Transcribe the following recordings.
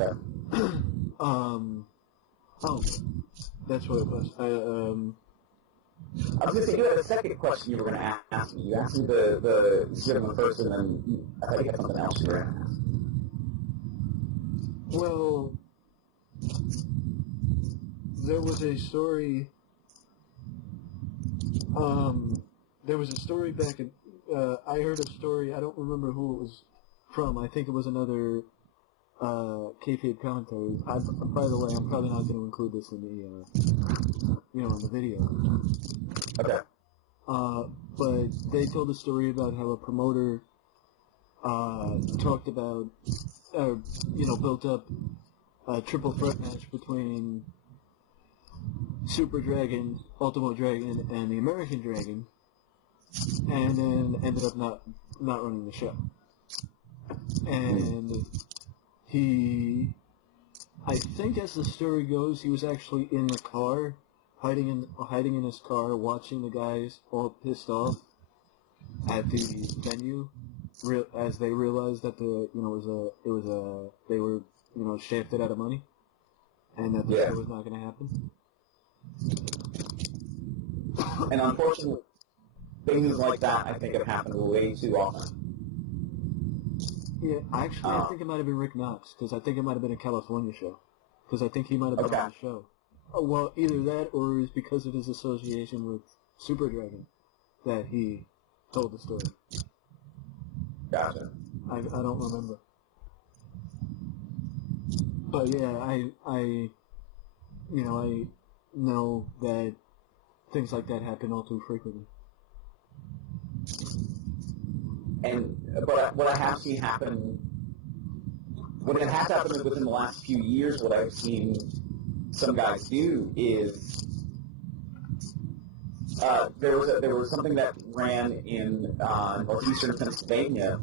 Okay. Oh, that's what it was. I was going to say, you had a second question you were going to ask me. You asked me the cinema first, and then I thought you had something else you were going to ask. Well, there was a story. There was a story back in. I heard a story. I don't remember who it was from. I think it was another kayfabe commentary. By the way, I'm probably not going to include this in the in the video. Okay. But they told a story about how a promoter talked about, built up a triple threat match between Super Dragon, Ultimo Dragon, and the American Dragon, and then ended up not running the show. And I think as the story goes, he was actually in the car, hiding in his car, watching the guys all pissed off at the venue, as they realized that they were shafted out of money, and that the show was not going to happen. And unfortunately, things like that I think have happened way too often. Yeah, actually, I think it might have been Rick Knox, because I think it might have been a California show, because I think he might have been on the show. Oh, well, either that, or it was because of his association with Super Dragon that he told the story. Gotcha. I don't remember. But yeah, I know that things like that happen all too frequently. But what I have seen happen, when it has happened within the last few years, what I've seen some guys do is there was something that ran in northeastern Pennsylvania,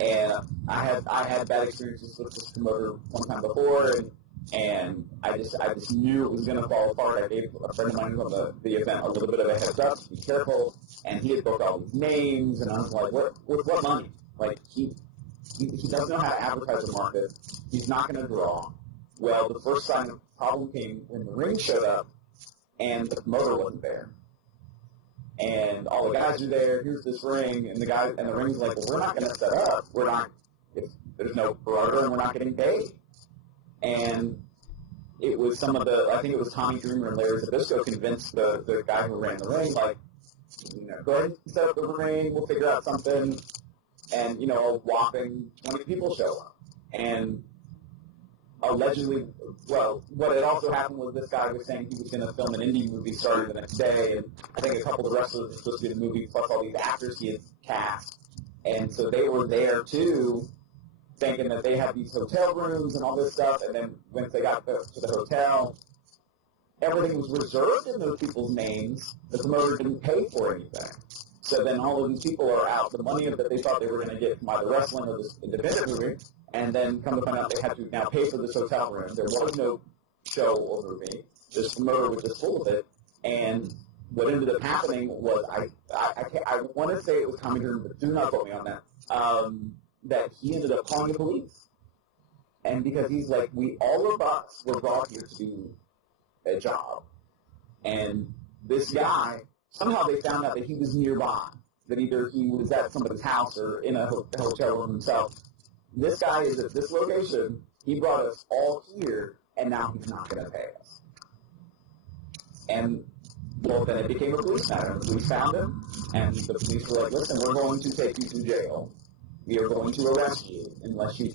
and I had bad experiences with this promoter one time before, and I just knew it was going to fall apart. I gave a friend of mine on the event a little bit of a heads up to be careful, and he had booked all these names, and I was like, with what money? Like, he doesn't know how to advertise the market. He's not going to draw. Well, the first sign of the problem came when the ring showed up, and the promoter wasn't there. And all the guys are there, here's this ring, and the ring's like, well, we're not going to set up. If there's no promoter, and we're not getting paid. And it was I think it was Tommy Dreamer and Larry Zbyszko convinced the guy who ran the ring, like, go ahead and set up the ring, we'll figure out something. And, a whopping 20 people show up. And allegedly, well, what had also happened was this guy was saying he was going to film an Indy movie starting the next day, and I think a couple of the wrestlers were supposed to be in the movie, plus all these actors he had cast. And so they were there, too, thinking that they had these hotel rooms and all this stuff, and then once they got to the hotel, everything was reserved in those people's names. The promoter didn't pay for anything. So then all of these people are out the money that they thought they were going to get from either wrestling or this independent movie, and then come to find out they had to now pay for this hotel room. There was no show or movie. This promoter was just full of it. And what ended up happening was, I want to say it was Tommy Dreamer, but do not quote me on that, that he ended up calling the police. And because he's like, all of us were brought here to do a job. And this guy, somehow they found out that he was nearby, that either he was at somebody's house or in a hotel room himself. This guy is at this location, he brought us all here, and now he's not going to pay us. And, well, then it became a police matter. The police found him, and the police were like, listen, we're going to take you to jail. We are going to arrest you unless you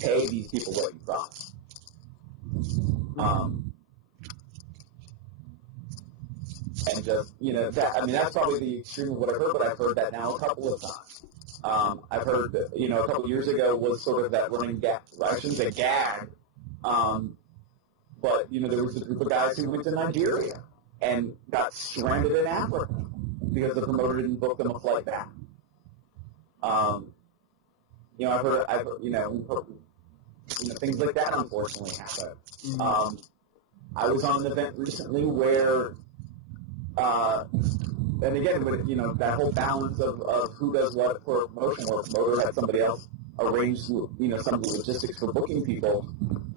pay these people what you promised. And just, that's probably the extreme of what I've heard, but I've heard that now a couple of times. I've heard that, a couple of years ago was sort of that running gag. I shouldn't say gag, but, there was a group of guys who went to Nigeria and got stranded in Africa because the promoter didn't book them a flight back. I've heard, things like that unfortunately happen. I was on an event recently where, and again, with, that whole balance of who does what for a promotion, where a promoter had somebody else, a arranged, some of the logistics for booking people,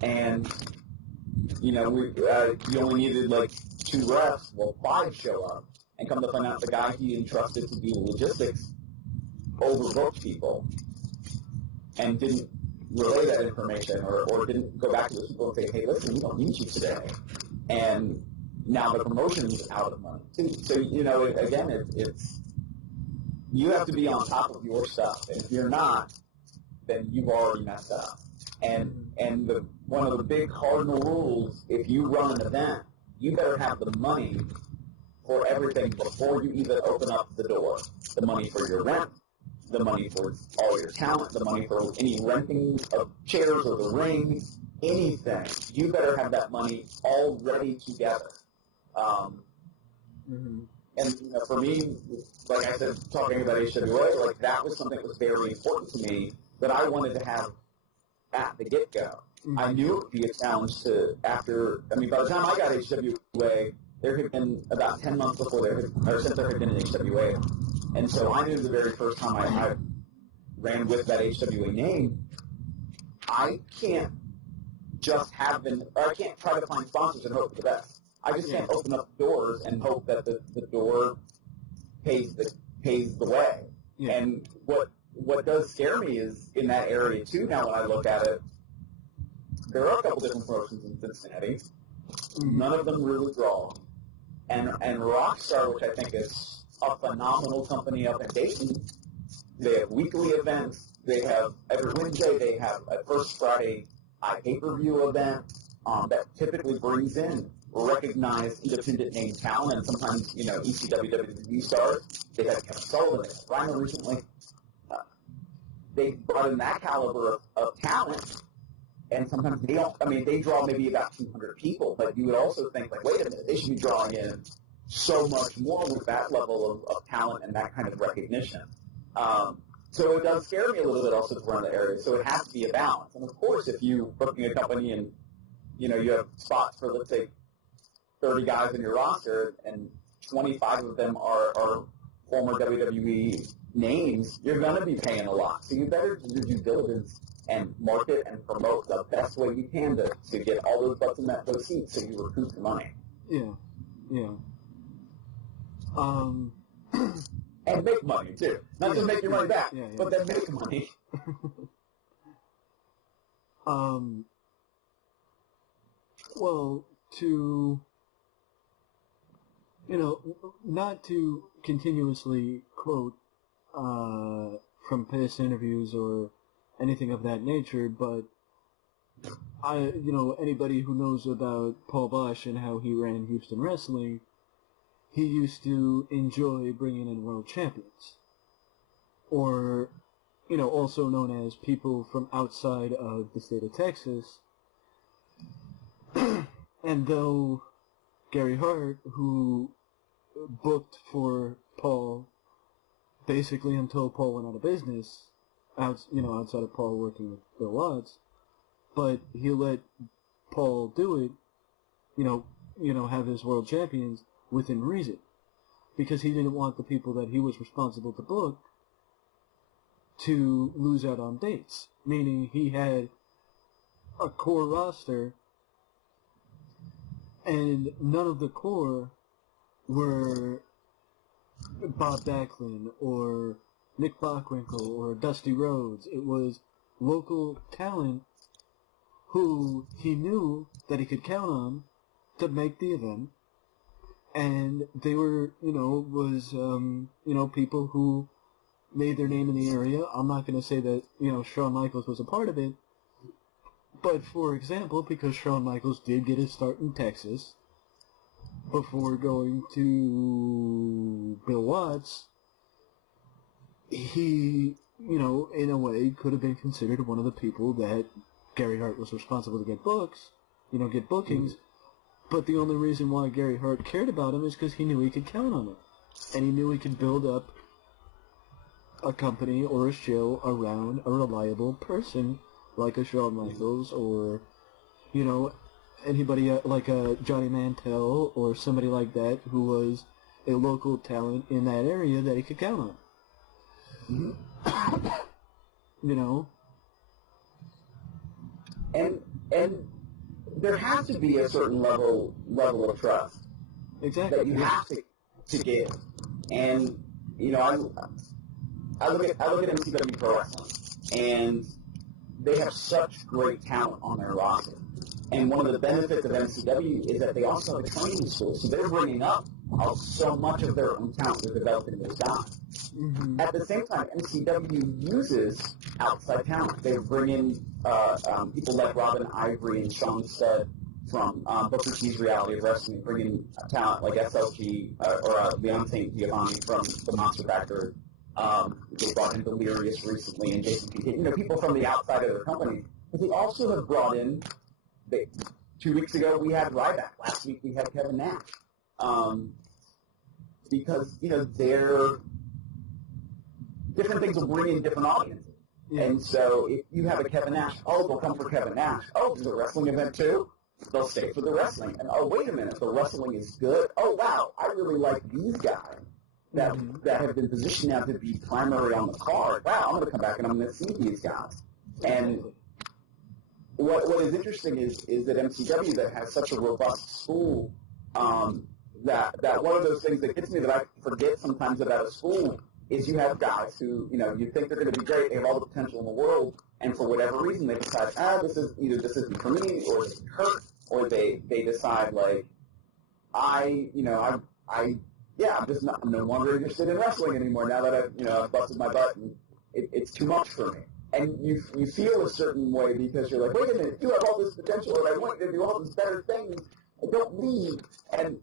and you only needed like 2 reps. Well, 5 show up, and come to find out the guy he entrusted to do the logistics overbooked people and didn't relay that information, or didn't go back to those people and say, hey, listen, we don't need you today. And now the promotion's out of money. So, again, it's you have to be on top of your stuff. And if you're not, then you've already messed up. And one of the big cardinal rules, if you run an event, you better have the money for everything before you even open up the door. The money for your rent, the money for all your talent, the money for any renting of chairs or the ring, anything. You better have that money already together. And for me, like I said, talking about HWA, like that was something that was very important to me that I wanted to have at the get-go. I knew it would be a challenge by the time I got HWA, there had been about 10 months since there had been an HWA. And so I knew the very first time I ran with that HWA name, I can't I can't try to find sponsors and hope for the best. I just can't open up doors and hope that the door pays the way. Yeah. And what does scare me is in that area too. Now when I look at it, there are a couple different promotions in Cincinnati. None of them really draw. And Rockstar, which I think is a phenomenal company up in Dayton, they have weekly events. They have every Wednesday. They have a first Friday pay-per-view event that typically brings in recognized independent name talent, and sometimes, ECW, WWE stars. They had Kevin Sullivan, they had Rhino recently. They brought in that caliber of talent, and sometimes they draw maybe about 200 people, but you would also think, like, wait a minute, they should be drawing in so much more with that level of talent and that kind of recognition. So it does scare me a little bit also to run the area, so it has to be a balance. And of course, if you're booking a company and, you have spots for, let's say, 30 guys in your roster, and 25 of them are former WWE names, you're going to be paying a lot. So you better do your due diligence and market and promote the best way you can to get all those butts in those seats so you recoup your money. Yeah. And make money, too. Not just make your money back, but then make money. Well, not to continuously quote from past interviews or anything of that nature, but anybody who knows about Paul Bosch and how he ran Houston Wrestling, he used to enjoy bringing in world champions, or, also known as people from outside of the state of Texas. And though Gary Hart, who booked for Paul basically until Paul went out of business, outside of Paul working with Bill Watts, but he let Paul do it, have his world champions within reason, because he didn't want the people that he was responsible to book to lose out on dates, meaning he had a core roster, and none of the core were Bob Backlund or Nick Bockwinkel or Dusty Rhodes. It was local talent who he knew that he could count on to make the event, and they were, people who made their name in the area. I'm not going to say that, Shawn Michaels was a part of it, but for example, because Shawn Michaels did get his start in Texas before going to Bill Watts, he, in a way, could have been considered one of the people that Gary Hart was responsible to get get bookings. But the only reason why Gary Hart cared about him is because he knew he could count on him. And he knew he could build up a company or a show around a reliable person like a Shawn Michaels or, anybody like a Johnny Mantell or somebody like that who was a local talent in that area that he could count on. and there has to be a certain level of trust Exactly. that you have to give. And I look at MCW Pro Wrestling, and they have such great talent on their roster. And one of the benefits of MCW is that they also have a training school, so they're bringing up so much of their own talent they're developing those guys. Mm-hmm. At the same time, MCW uses outside talent. They bring in people like Robin Ivory and Sean Studd from Booker T's Reality of Wrestling, bring in talent like SLG or Leon St. Giovanni from the Monster Factory. They brought in Delirious recently and Jason Kincaid. People from the outside of their company. But they also have brought in, 2 weeks ago we had Ryback. Last week we had Kevin Nash. Because, they're different things will bring in different audiences. Yeah. And so if you have a Kevin Nash, they'll come for Kevin Nash. There's a wrestling event too? They'll stay for the wrestling. And wait a minute, the wrestling is good? Wow, I really like these guys that have been positioned now to be primary on the card. Wow, I'm going to come back and I'm going to see these guys. And what is interesting is that MCW, that has such a robust school, that one of those things that gets me that I forget sometimes about a school is you have guys who, you think they're going to be great, they have all the potential in the world, and for whatever reason they decide, this isn't for me, or this hurt, or they decide like, I'm no longer interested in wrestling anymore now that I've busted my butt and it's too much for me. And you feel a certain way because you're like, wait a minute, you have all this potential and I want you to do all these better things. And don't leave. And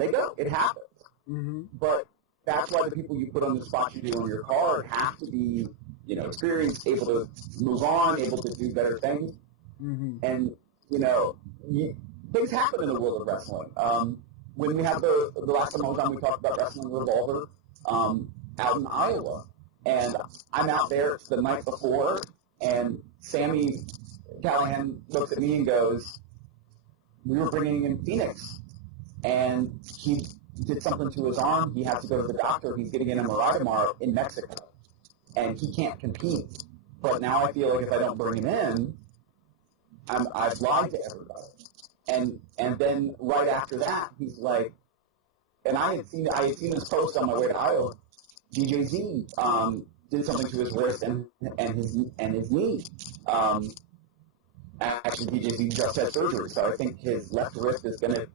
they go. It happens. Mm-hmm. But that's why the people you put on the spot you do on your card have to be, experienced, able to move on, able to do better things. Mm-hmm. And, things happen in the world of wrestling. When we had the last time I was on, we talked about Wrestling Revolver out in Iowa. And I'm out there, it's the night before, and Sammy Callahan looks at me and goes, we were bringing in Phoenix, and he did something to his arm. He has to go to the doctor. He's getting an MRI tomorrow in Mexico, and he can't compete. But now I feel like if I don't bring him in, I've lied to everybody. And then right after that, he's like, and I had seen this post on my way to Iowa. DJ Z did something to his wrist and his knee. Actually, DJ Z just had surgery, so I think his left wrist is going to.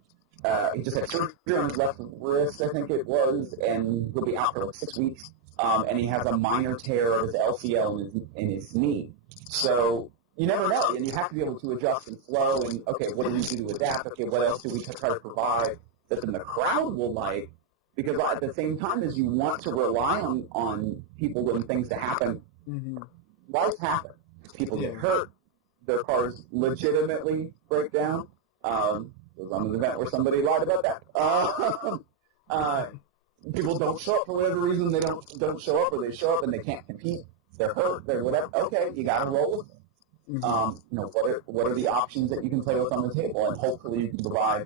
He just had surgery on his left wrist, I think it was, and he'll be out for like 6 weeks. And he has a minor tear of his LCL in his knee. So you never know, and you have to be able to adjust and flow. And okay, what do we do to adapt? Okay, what else do we try to provide that then the crowd will like? Because at the same time as you want to rely on people and things to happen, life happens. People get hurt. Their cars legitimately break down. I was on an event where somebody lied about that. People don't show up for whatever reason. They don't show up, or they show up and they can't compete. They're hurt. They're whatever. Okay, you got to roll with it. What are the options that you can play with on the table, and hopefully you can provide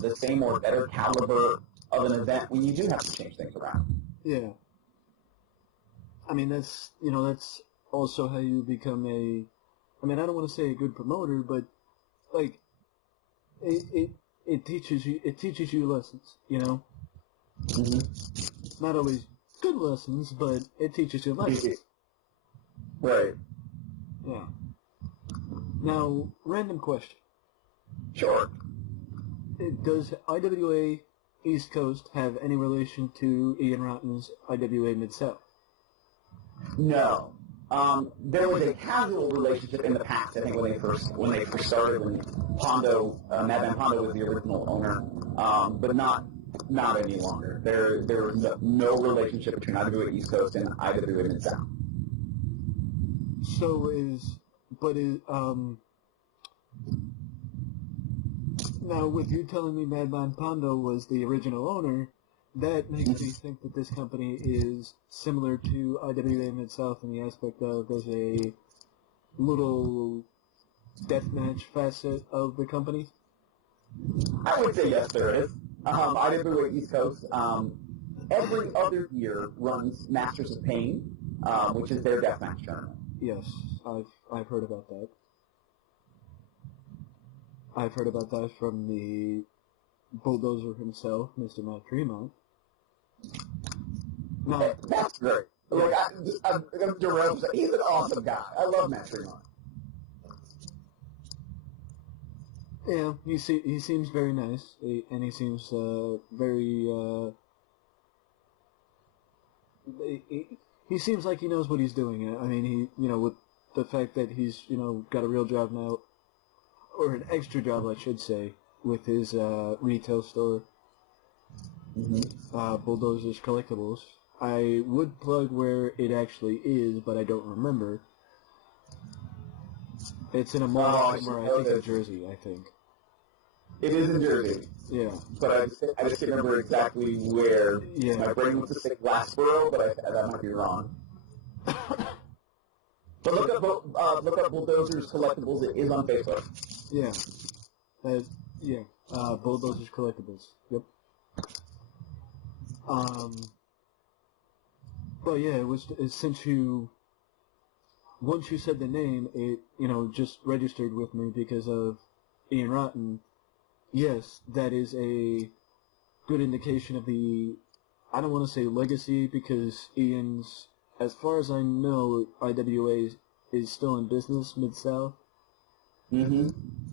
the same or better caliber of an event when you do have to change things around. Yeah. I mean, that's also how you become I don't want to say a good promoter, but like it teaches you lessons, Mm-hmm. Not always good lessons, but it teaches you lessons. Right. Yeah. Now, random question. Sure. Does IWA East Coast have any relation to Ian Rotten's IWA Mid-South? No. There was a casual relationship in the past, I think, when they first started, when Pondo, Madman Pondo was the original owner, but not any longer. There was no relationship between IWA East Coast and IWA Mid-South. Now, with you telling me Madman Pondo was the original owner, that makes me think that this company is similar to IWA Mid-South in the aspect of there's a little deathmatch facet of the company. I would say yes, there is. IWA East Coast every other year runs Masters of Pain, which is their deathmatch tournament. Yes, I've heard about that. I've heard about that from the bulldozer himself, Mr. Matt Tremont. No, That's great. Like, I'm going to derail. He's an awesome guy. I love Matt Tremont. yeah, he seems very nice, and he seems very. He seems like he knows what he's doing. I mean, with the fact that he's got a real job now, or an extra job, I should say, with his retail store, Bulldozer's Collectibles. I would plug where it actually is, but I don't remember. It's in a mall somewhere, I think in Jersey, I think. It is in Jersey. Yeah. But I just can't remember exactly where. Yeah. My brain wants to say Glassboro, but that might be wrong. But look up Bulldozer's Collectibles. It is on Facebook. Yeah. Bulldozer's Collectibles. Yep. But yeah, once you said the name, it, just registered with me because of Ian Rotten. Yes, that is a good indication of the, I don't want to say legacy, because Ian's, as far as I know, IWA is still in business Mid-South. Mm-hmm.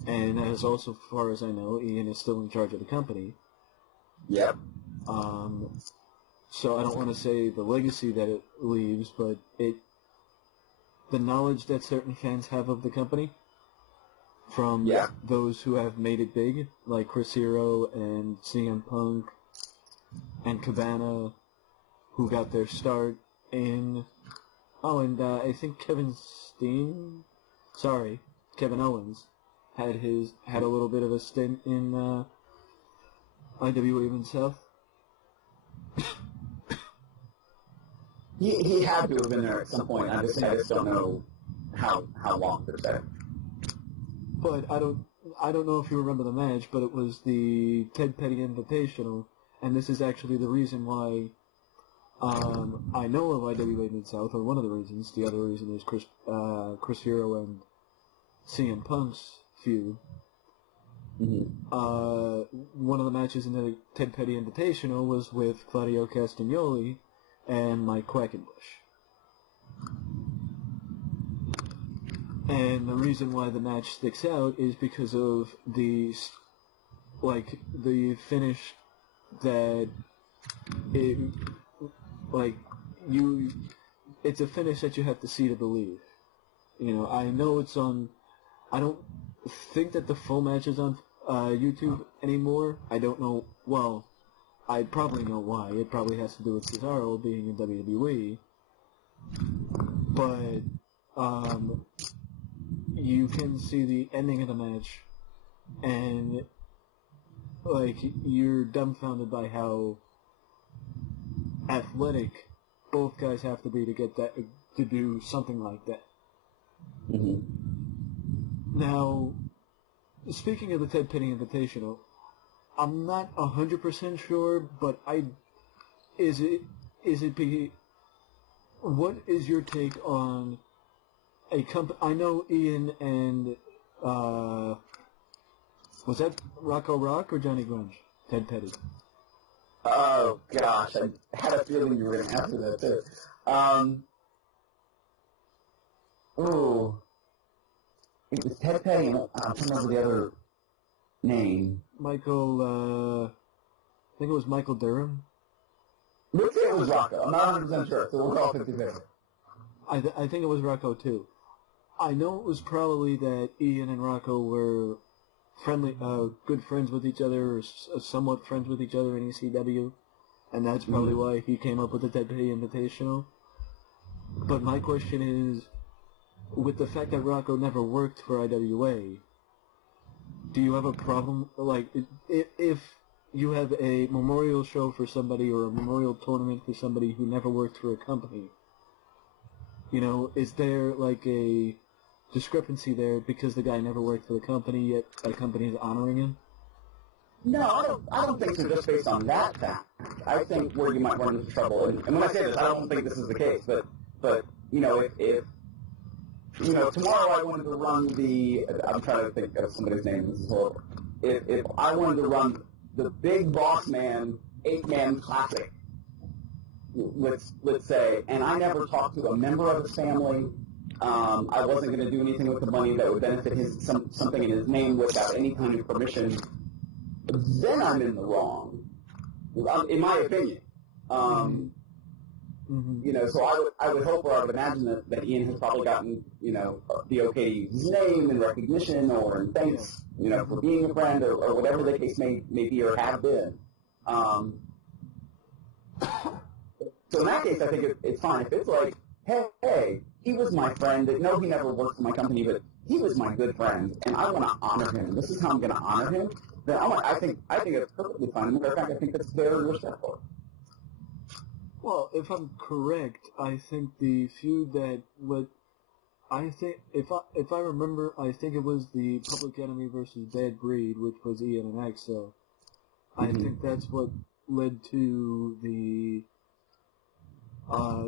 And as also far as I know, Ian is still in charge of the company. Yep. So I don't want to say the legacy that it leaves, but the knowledge that certain fans have of the company from those who have made it big, like Chris Hero and CM Punk and Cabana, who got their start in... Oh, and I think Kevin Owens had a little bit of a stint in IWA Mid-South. He had to have been there at some point. I just don't know how long per se. But I don't know if you remember the match, but it was the Ted Petty Invitational, and this is actually the reason why I know of IWA Mid-South, or one of the reasons. The other reason is Chris Hero and CM Punk's feud. Mm-hmm. One of the matches in the Ted Petty Invitational was with Claudio Castagnoli and Mike Quackenbush. And the reason why the match sticks out is because of the finish that it's a finish that you have to see to believe. I know it's on, I don't think that the full match is on YouTube anymore. I don't know, well, I probably know why. It probably has to do with Cesaro being in WWE. But, you can see the ending of the match, and, you're dumbfounded by how athletic both guys have to be to get that, to do something like that. Mm-hmm. Now, speaking of the Ted Petty Invitational, I'm not 100% sure, but what is your take on a company? I know Ian and, was that Rocco Rock or Johnny Grunge? Ted Petty. Oh, gosh, I had a feeling you were going to answer that, too. It was Ted Petty, and I'm trying to remember the other name. I think it was Michael Durham. Let's say it was Rocco. I'm not 100% sure, so we'll call 50-50. I think it was Rocco, too. I know it was probably that Ian and Rocco were friendly, good friends with each other, or somewhat friends with each other in ECW, and that's probably why he came up with the Ted Petty Invitational. But my question is, with the fact that Rocco never worked for IWA, do you have a problem, if you have a memorial show for somebody or a memorial tournament for somebody who never worked for a company, is there a discrepancy there because the guy never worked for the company, yet a company is honoring him? No, I don't think so, just based on that fact. I think where you might run into trouble, and when I say this, I don't think this is the case, but if tomorrow I wanted to run I'm trying to think of somebody's name. This is horrible. If I wanted to run the Big Boss Man 8-man classic, let's say, and I never talked to a member of his family. I wasn't going to do anything with the money that would benefit something in his name without any kind of permission. Then I'm in the wrong, in my opinion. So I would hope or I would imagine that Ian has probably gotten, the okay to use his name in recognition or in thanks, for being a friend or whatever the case may be or have been. So in that case, I think it's fine. If it's like, hey, he was my friend. No, he never worked for my company, but he was my good friend, and I want to honor him. And this is how I'm going to honor him. Then I think it's perfectly fine. As a matter of fact, I think that's very respectful. Well, if I'm correct, I think the feud that if I remember, I think it was the Public Enemy versus Bad Breed, which was Ian and Axo. I think that's what led to the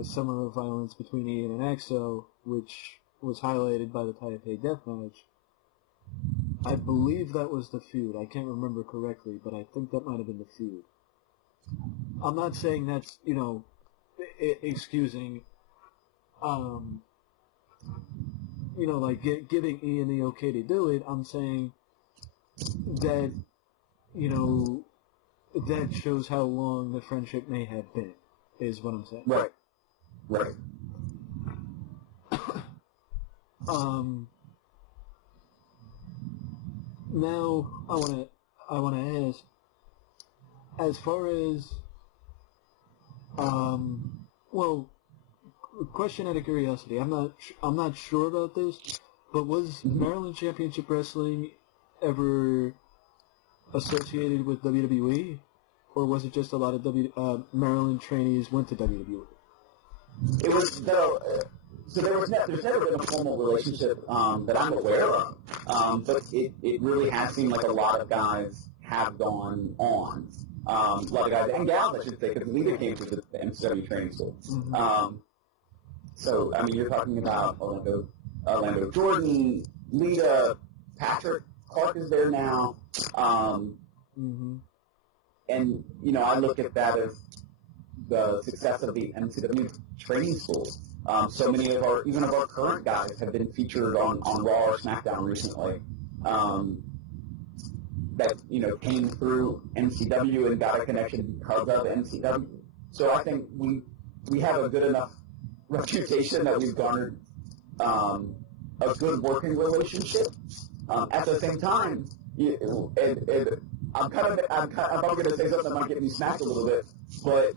Summer of Violence between Ian and Axo, which was highlighted by the Taipei Deathmatch. I believe that was the feud. I can't remember correctly, but I think that might have been the feud. I'm not saying that's, excusing, giving Ian the okay to do it. I'm saying that, that shows how long the friendship may have been, is what I'm saying. Right. Now I wanna ask, as far as question out of curiosity. I'm not sure about this, but was Maryland Championship Wrestling ever associated with WWE, or was it just a lot of Maryland trainees went to WWE? It was so there's never been a formal relationship that I'm aware of, but it really has seemed like a lot of guys have gone on. A lot of guys and gals, I should say, because Lita came to the MCW training school. So, I mean, you're talking about Orlando Jordan, Lita, Patrick Clark is there now. And, I look at that as the success of the MCW training school. So many of our current guys have been featured on Raw or SmackDown recently. That came through MCW and got a connection because of MCW. So I think we have a good enough reputation that we've garnered a good working relationship. At the same time, I'm probably going to say something that might get me smacked a little bit, but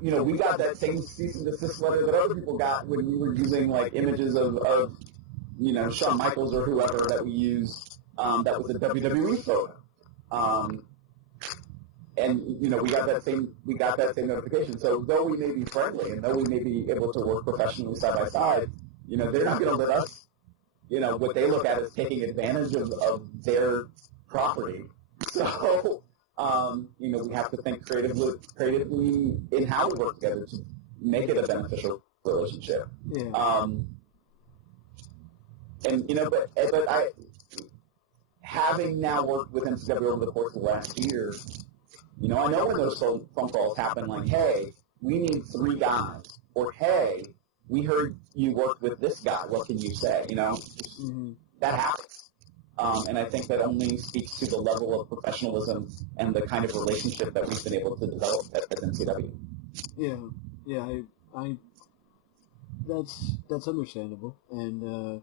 we got that same cease and desist letter that other people got when we were using like images of Shawn Michaels or whoever that we used. That was a WWE photo, and we got that same notification. So though we may be friendly and though we may be able to work professionally side by side, they're not going to let us, what they look at as taking advantage of their property. So we have to think creatively in how we work together to make it a beneficial relationship. Yeah. But I. Having now worked with MCW over the course of the last year, I know when those phone calls happen like, hey, we need 3 guys, or hey, we heard you worked with this guy, what can you say, That happens. And I think that only speaks to the level of professionalism and the kind of relationship that we've been able to develop at MCW. Yeah, I that's understandable, and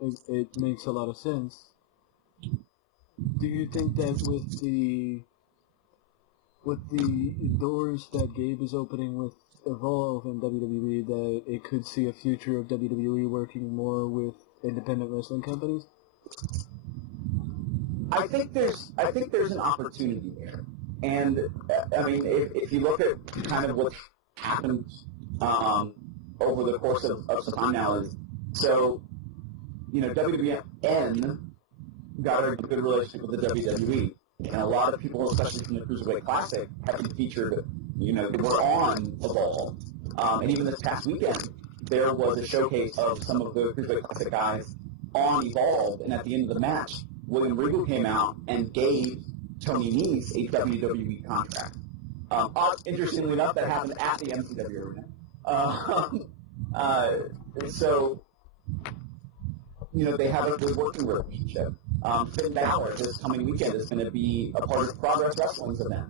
it makes a lot of sense. Do you think that with the doors that Gabe is opening with Evolve and WWE, that it could see a future of WWE working more with independent wrestling companies? I think there's an opportunity there, and I mean, if you look at kind of what's happened over the course of some time now, is so WWN got a good relationship with the WWE, and a lot of people, especially from the Cruiserweight Classic, have been featured. Were on Evolve, and even this past weekend, there was a showcase of some of the Cruiserweight Classic guys on Evolve, and at the end of the match, William Regal came out and gave Tony Nese a WWE contract. Interestingly enough, that happened at the MCW arena. So, they have a good working relationship. Finn Balor this coming weekend is going to be a part of Progress Wrestling's event.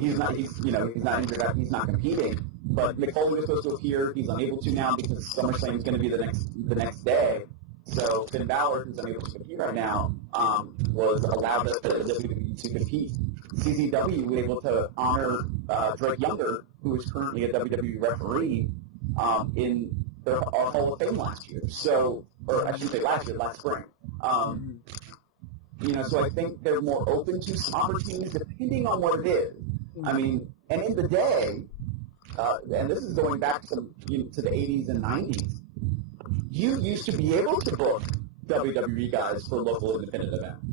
He's not injured, he's not competing, but Mick Foley was supposed to appear. He's unable to now because SummerSlam is going to be the next day. So Finn Balor, who's unable to compete right now, was allowed to compete. CZW was able to honor Drake Younger, who is currently a WWE referee, in their Hall of Fame last year. So, or I shouldn't say last year, last spring. So I think they're more open to some opportunities depending on what it is. I mean, and in the day, and this is going back to the 80s and 90s, you used to be able to book WWE guys for local independent events.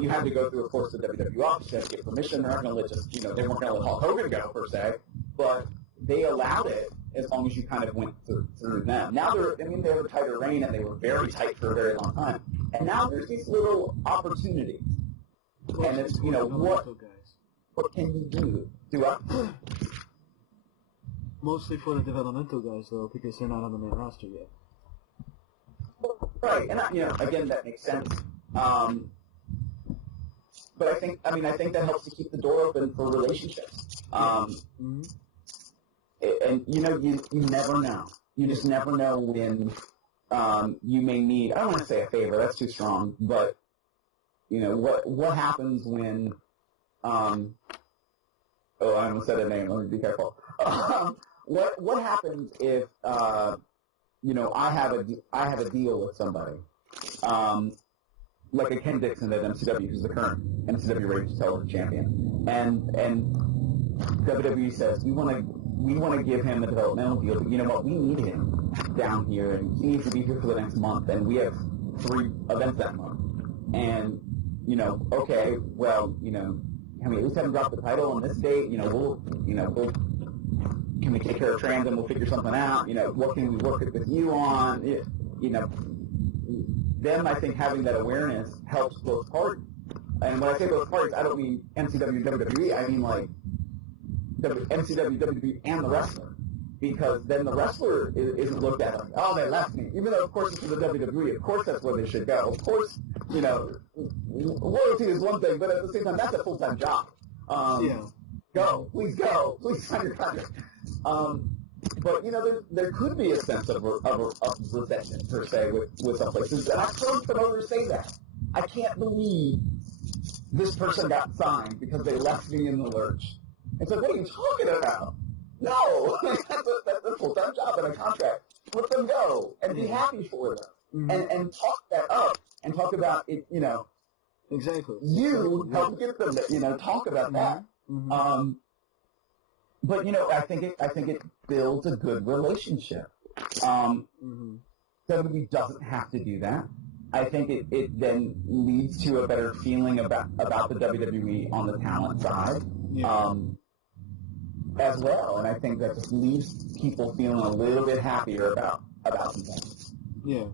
You had to go through, of course, the WWE office. You had to get permission. They're not going to let they weren't going to let Hulk Hogan go, per se, but they allowed it as long as you kind of went through them. Now they have a tighter rein, and they were very tight for a very long time. And now there's these little opportunities. And it's, what can you do? Mostly for the developmental guys, though, because they're not on the main roster yet. Right, and again, that makes sense. But I think that helps to keep the door open for relationships. And you never know. You just never know when you may need. I don't want to say a favor. That's too strong. But what happens when? I almost said a name. Let me be careful. What happens if I have a deal with somebody, like a Ken Dixon at MCW, who's the current MCW Rated Television Champion, and WWE says we want to give him a developmental deal, but you know what? We need him down here, and he needs to be here for the next month, and we have 3 events that month, and okay, well, can we at least have him drop the title on this date? Can we take care of trans and we'll figure something out? What can we work with you on? Them, I think, having that awareness helps both parties. And when I say both parties, I don't mean MCW and WWE. I mean, like, MCW, WWE, and the wrestler. Because then the wrestler isn't looked at like, oh, they left me. Even though, of course, it's for the WWE. Of course, that's where they should go. Of course, loyalty is one thing, but at the same time, that's a full-time job. Please sign your contract. But there could be a sense of resentment per se with some places, and I've heard promoters say that. I can't believe this person got signed because they left me in the lurch. It's like, what are you talking about? No, that's a full-time job and a contract. Let them go and be happy for them, and talk that up and talk about it. Exactly. You help get them. Talk about that. But I think it builds a good relationship. WWE doesn't have to do that. I think it then leads to a better feeling about the WWE on the talent side, as well. And I think that just leaves people feeling a little bit happier about some things. Yeah.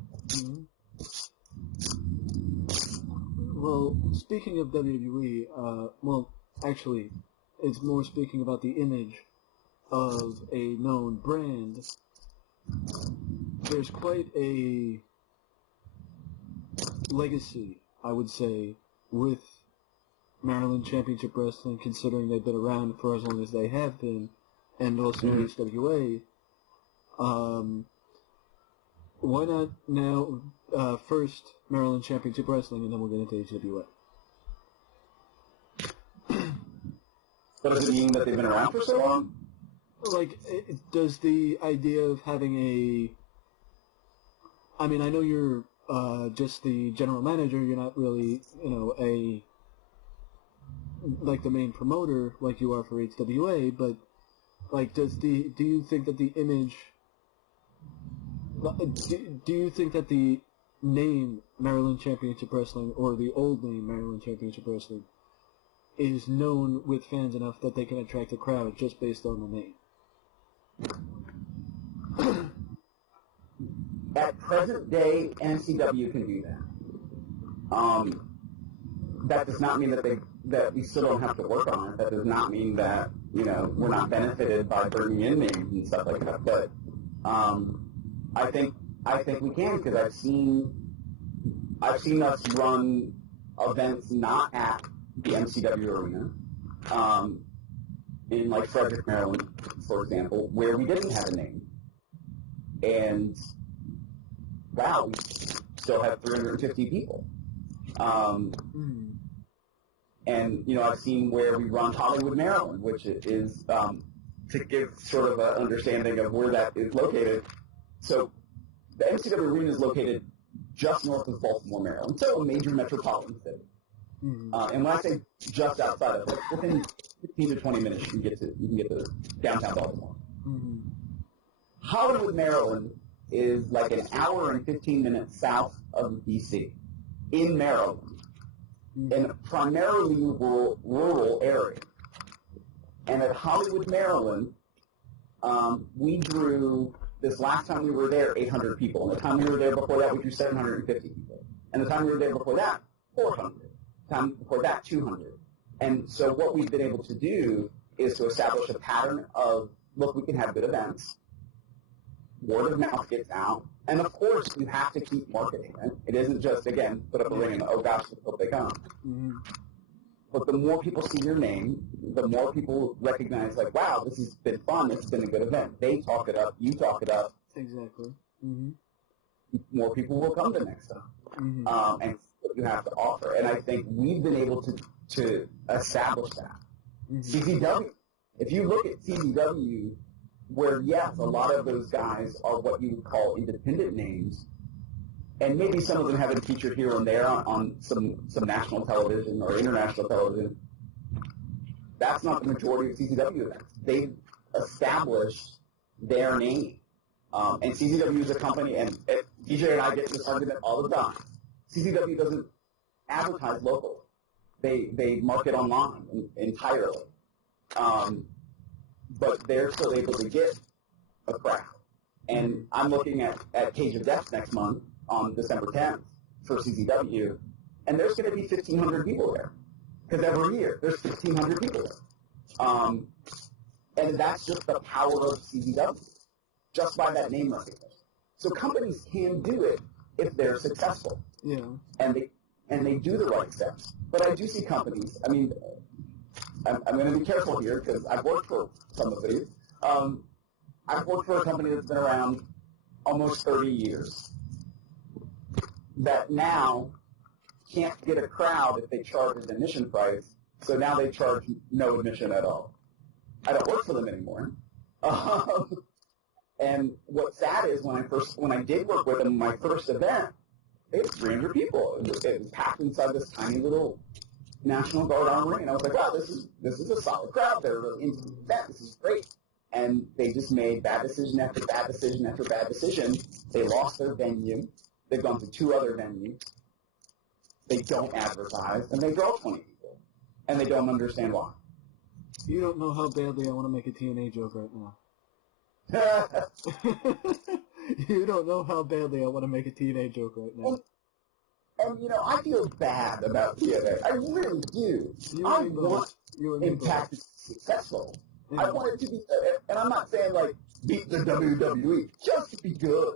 Well, speaking of WWE, actually, it's more speaking about the image of a known brand. There's quite a legacy, I would say, with Maryland Championship Wrestling, considering they've been around for as long as they have been, and also HWA. Why not now, first Maryland Championship Wrestling, and then we'll get into HWA. But does it mean that they've been around for so long? Like, does the idea of having I mean, I know you're just the general manager, you're not really, like the main promoter like you are for HWA, but, like, do you think that the image, do you think that the name Maryland Championship Wrestling, or the old name Maryland Championship Wrestling, is known with fans enough that they can attract a crowd just based on the name? At present day, MCW can do that. That does not mean that we still don't have to work on it. That does not mean that we're not benefited by bringing in names and stuff like that. But I think we can, because I've seen us run events not at the MCW arena, in like Frederick, Maryland, for example, where we didn't have a name, and wow, we still have 350 people. And, I've seen where we run Hollywood, Maryland, which is, to give sort of an understanding of where that is located. So the MCW Arena is located just north of Baltimore, Maryland, so a major metropolitan city. And when I say just outside of it, within 15 to 20 minutes you can get to downtown Baltimore. Hollywood, Maryland is like an hour and 15 minutes south of D.C. in Maryland, in a primarily rural area. And at Hollywood, Maryland, we drew, this last time we were there, 800 people. And the time we were there before that, we drew 750 people. And the time we were there before that, 400. The time before that, 200. And so what we've been able to do is to establish a pattern of, look, we can have good events. Word of mouth gets out. And of course, you have to keep marketing it. It isn't just, again, put up a ring and, oh gosh, let's hope they come. But the more people see your name, the more people recognize, like, wow, this has been fun, it's been a good event. They talk it up, you talk it up. Exactly. More people will come the next time. And what you have to offer. And I think we've been able to establish that. CZW, if you look at CZW, where, yes, a lot of those guys are what you would call independent names, and maybe some of them have been featured here and there on some national television or international television. That's not the majority of CCW events. They've established their name. And CCW is a company, and DJ and I get this argument all the time. CCW doesn't advertise locally. They market online entirely. But they're still able to get a crowd. And I'm looking at Cage of Death next month on December 10th for CCW, and there's going to be 1,500 people there. Because every year, there's 1,500 people there. And that's just the power of CCW, just by that name recognition. So companies can do it if they're successful. Yeah. And they do the right steps. But I do see companies, I mean, I'm going to be careful here because I've worked for some of these. I've worked for a company that's been around almost 30 years that now can't get a crowd if they charge an admission price, so now they charge no admission at all. I don't work for them anymore. And what's sad is when I did work with them, my first event, it was 300 people. It was packed inside this tiny little National Guard armory, and I was like, wow, this is a solid crowd. They're really into the event. This is great. And they just made bad decision after bad decision after bad decision. They lost their venue. They've gone to 2 other venues. They don't advertise, and they draw 20 people. And they don't understand why. You don't know how badly I want to make a TNA joke right now. You don't know how badly I want to make a TNA joke right now. And I feel bad about TNA. I really do. I want Impact to be successful. Yeah. I want it to be, and I'm not saying, like, beat the WWE, just to be good.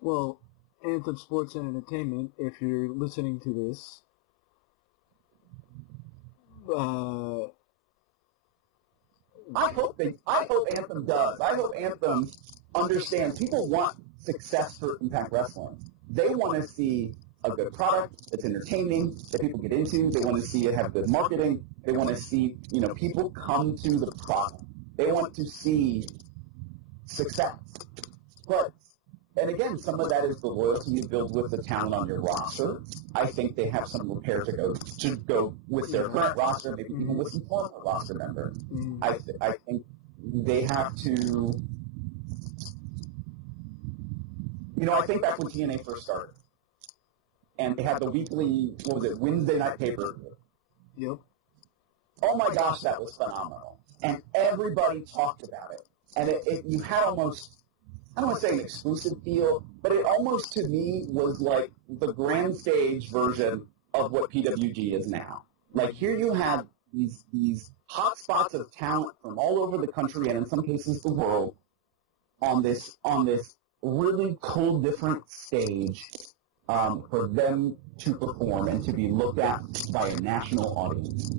Well, Anthem Sports and Entertainment, if you're listening to this, I hope Anthem does. I hope Anthem understands. People want success for Impact Wrestling. They want to see a good product that's entertaining, that people get into. They want to see it have good marketing. They want to see, people come to the product. They want to see success. But, and again, some of that is the loyalty you build with the talent on your roster. I think they have some repair to go with their current roster, maybe even with some former roster members. I think they have to. I think back when TNA first started, and they had the weekly, Wednesday night pay-per-view. Yep. Oh my gosh, that was phenomenal. And everybody talked about it. and you had almost, I don't want to say an exclusive feel, but it almost to me was like the grand stage version of what PWG is now. Like here you have these hot spots of talent from all over the country and in some cases the world on this really cool different stage for them to perform and to be looked at by a national audience.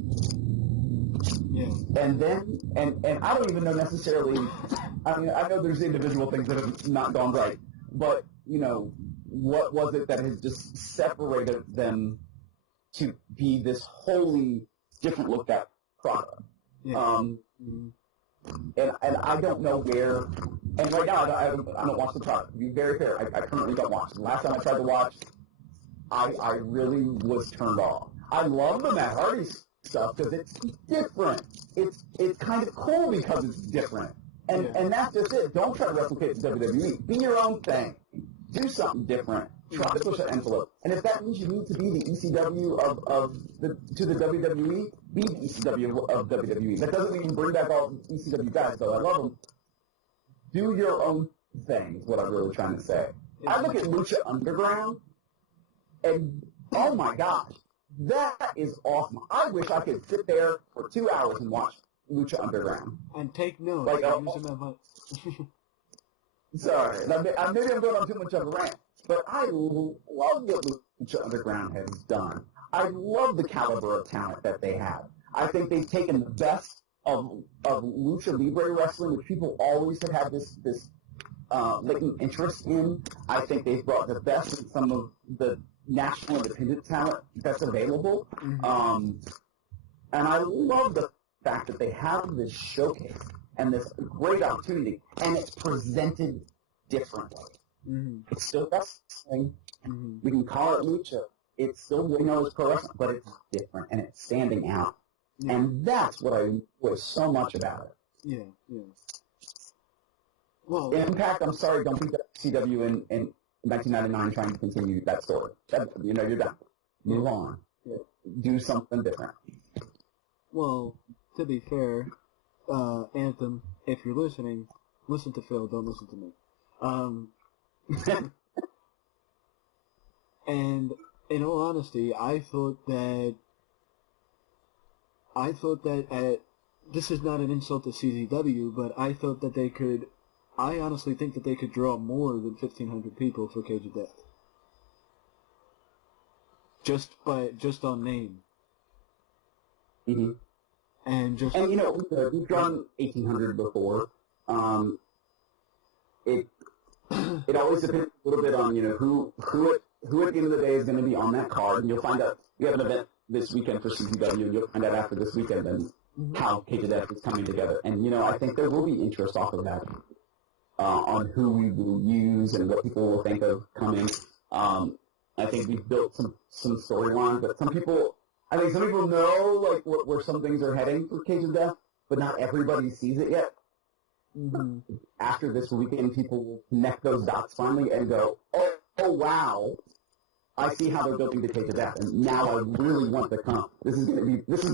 Yeah. And then, and I don't even know necessarily, I mean, I know there's individual things that have not gone right, but, you know, what was it that has just separated them to be this wholly different looked at product? Yeah. And I don't know where, and right now I don't watch the product. To be very fair, I currently don't watch. The last time I tried to watch, I really was turned off. I love the Matt Hardy stuff because it's different. It's kind of cool because it's different. And that's just it. Don't try to replicate the WWE. Be your own thing. Do something different. Try to push that envelope. And if that means you need to be the ECW to the WWE, be the ECW of WWE. That doesn't mean bring back all the ECW guys, though. I love them. Do your own thing is what I'm really trying to say. I look at Lucha Underground, and oh my gosh, that is awesome. I wish I could sit there for 2 hours and watch Lucha Underground. And take notes. Like, sorry, maybe I'm going on too much of a rant, but I love what Lucha Underground has done. I love the caliber of talent that they have. I think they've taken the best of Lucha Libre wrestling, which people always have had this latent interest in. I think they've brought the best in some of the national independent talent that's available. And I love the fact that they have this showcase and this great opportunity, and it's presented differently. It's still wrestling. We can call it lucha. It's still we know it's pro wrestling, but it's different and it's standing out. And that's what I enjoy so much about it. Yeah. Well, Impact, I'm sorry, don't beat CW in 1999 trying to continue that story. You know, you're done. Move on. Yeah. Do something different. Well, to be fair, Anthem, if you're listening, listen to Phil, don't listen to me. And in all honesty, I thought that this is not an insult to CZW, but I thought that I honestly think that they could draw more than 1,500 people for Cage of Death. Just on name. And you know, we've drawn 1,800 before. It always depends a little bit on, you know, who at the end of the day is going to be on that card, and you'll find out. We have an event this weekend for CZW, and you'll find out after this weekend then how Cage of Death is coming together. And, you know, I think there will be interest off of that on who we will use and what people will think of coming. I think we've built some storylines, but some people know, like, where some things are heading for Cage of Death, but not everybody sees it yet. After this weekend, people will connect those dots finally and go, oh wow, I see how they're building the Cage of Death, and now I really want to come. This is the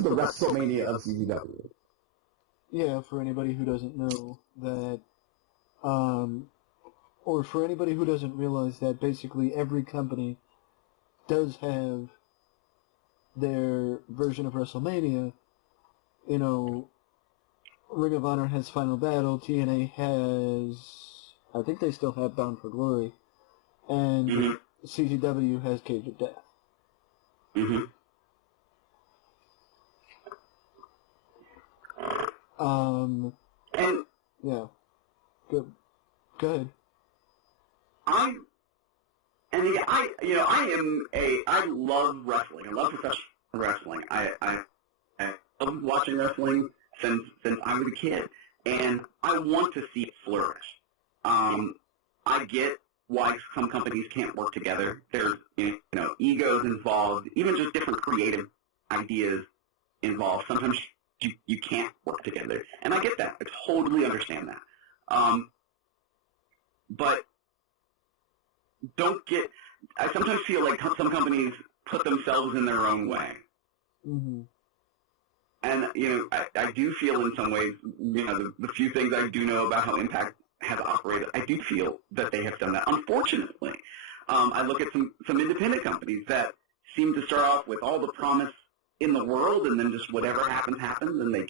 WrestleMania of CZW. Yeah, for anybody who doesn't know that, or for anybody who doesn't realize that basically every company does have their version of WrestleMania. You know, Ring of Honor has Final Battle, TNA has, I think they still have Bound for Glory, and CZW has Cage of Death. And yeah, go ahead. I love wrestling. I love professional wrestling. I love watching wrestling since I was a kid, and I want to see it flourish. I get why some companies can't work together. There's, you know, egos involved, even just different creative ideas involved. Sometimes you can't work together, and I get that. I totally understand that. But I sometimes feel like some companies put themselves in their own way. And, I do feel in some ways, the few things I do know about how Impact has operated, I do feel that they have done that. Unfortunately, I look at some independent companies that seem to start off with all the promise in the world, and then just whatever happens, and they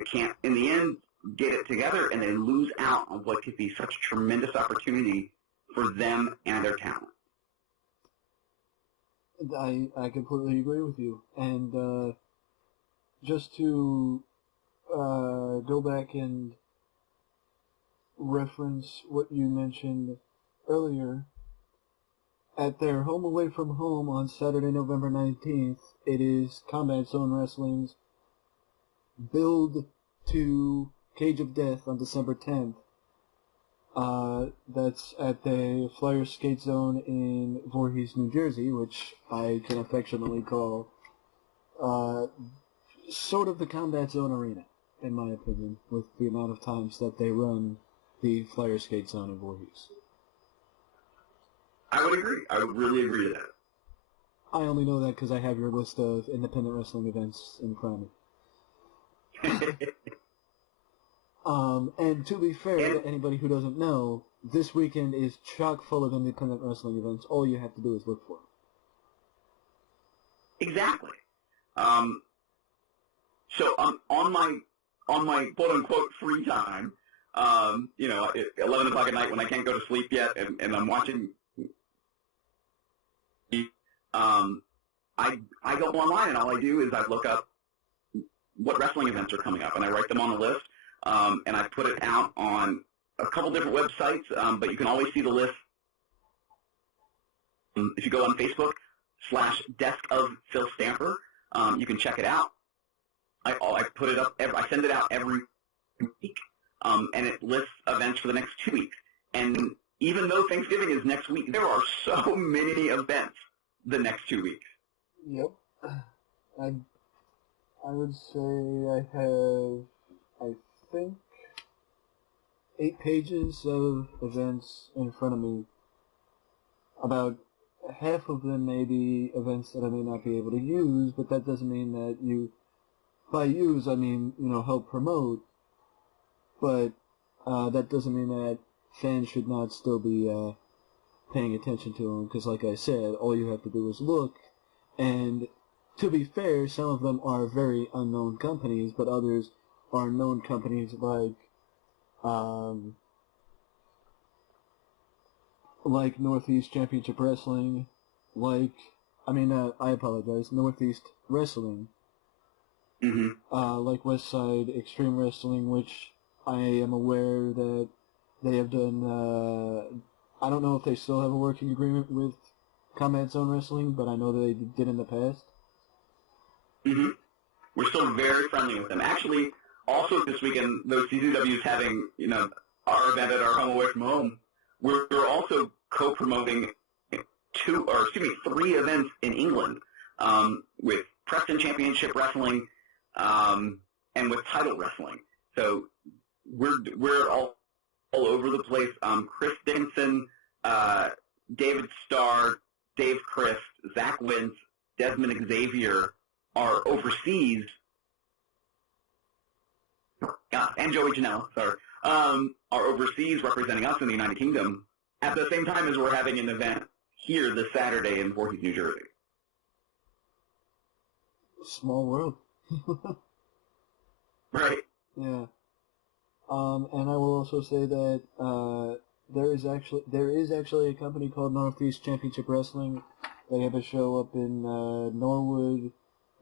can't, in the end, get it together, and they lose out on what could be such tremendous opportunity for them and their talent. I completely agree with you. And just to go back and reference what you mentioned earlier, at their home away from home on Saturday, November 19th, it is Combat Zone Wrestling's build to Cage of Death on December 10th. That's at the Flyer Skate Zone in Voorhees, New Jersey, which I can affectionately call sort of the Combat Zone Arena, in my opinion, with the amount of times that they run the Flyer Skate Zone in Voorhees. I would agree. I would really agree to that. I only know that because I have your list of independent wrestling events in front of me. And to be fair to anybody who doesn't know, this weekend is chock full of independent wrestling events. All you have to do is look for them. Exactly. So on my quote unquote free time, at 11 o'clock at night when I can't go to sleep yet, and I'm watching. I go online, and all I do is I look up what wrestling events are coming up, and I write them on a list, and I put it out on a couple different websites, but you can always see the list if you go on Facebook /Desk of Phil Stamper. You can check it out. I put it up. I send it out every week, and it lists events for the next 2 weeks. And even though Thanksgiving is next week, there are so many events the next 2 weeks. Yep. I would say I have, I think, 8 pages of events in front of me. About half of them may be events that I may not be able to use, but that doesn't mean that by use, I mean, help promote. But that doesn't mean that fans should not still be paying attention to them, because like I said, all you have to do is look. And to be fair, some of them are very unknown companies, but others are known companies like Northeast Championship Wrestling, I apologize, Northeast Wrestling, like Westside Extreme Wrestling, which I am aware that they have done, I don't know if they still have a working agreement with Combat Zone Wrestling, but I know they did in the past. We're still very friendly with them. Actually, also this weekend, though CZW is having, our event at our home away from home, we're also co-promoting 3 events in England, with Preston Championship Wrestling, and with Title Wrestling. So we're all over the place. Chris Dickinson, David Starr, Dave Christ, Zach Wentz, Desmond Xavier are overseas, and Joey Janela, are overseas representing us in the United Kingdom at the same time as we're having an event here this Saturday in Voorhees, New Jersey. Small world. Right. Yeah. And I will also say that there is actually a company called Northeast Championship Wrestling. They have a show up in Norwood,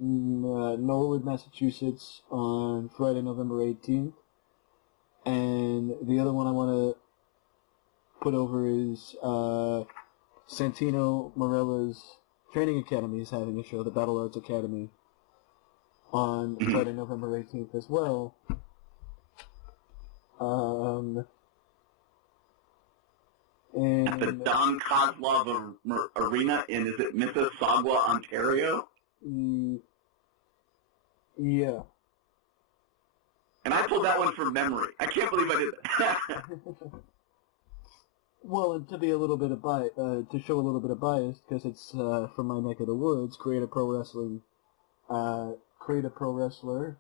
Massachusetts on Friday, November 18th. And the other one I want to put over is Santino Morella's Training Academy is having a show, the Battle Arts Academy, on Friday, November 18th as well. And at the Don Kozlov Arena in, is it Mississauga, Ontario? Yeah. And I pulled that one from memory. I can't believe I did that. Well, and to be a little bit of to show a little bit of bias, because it's from my neck of the woods, Create a Pro Wrestler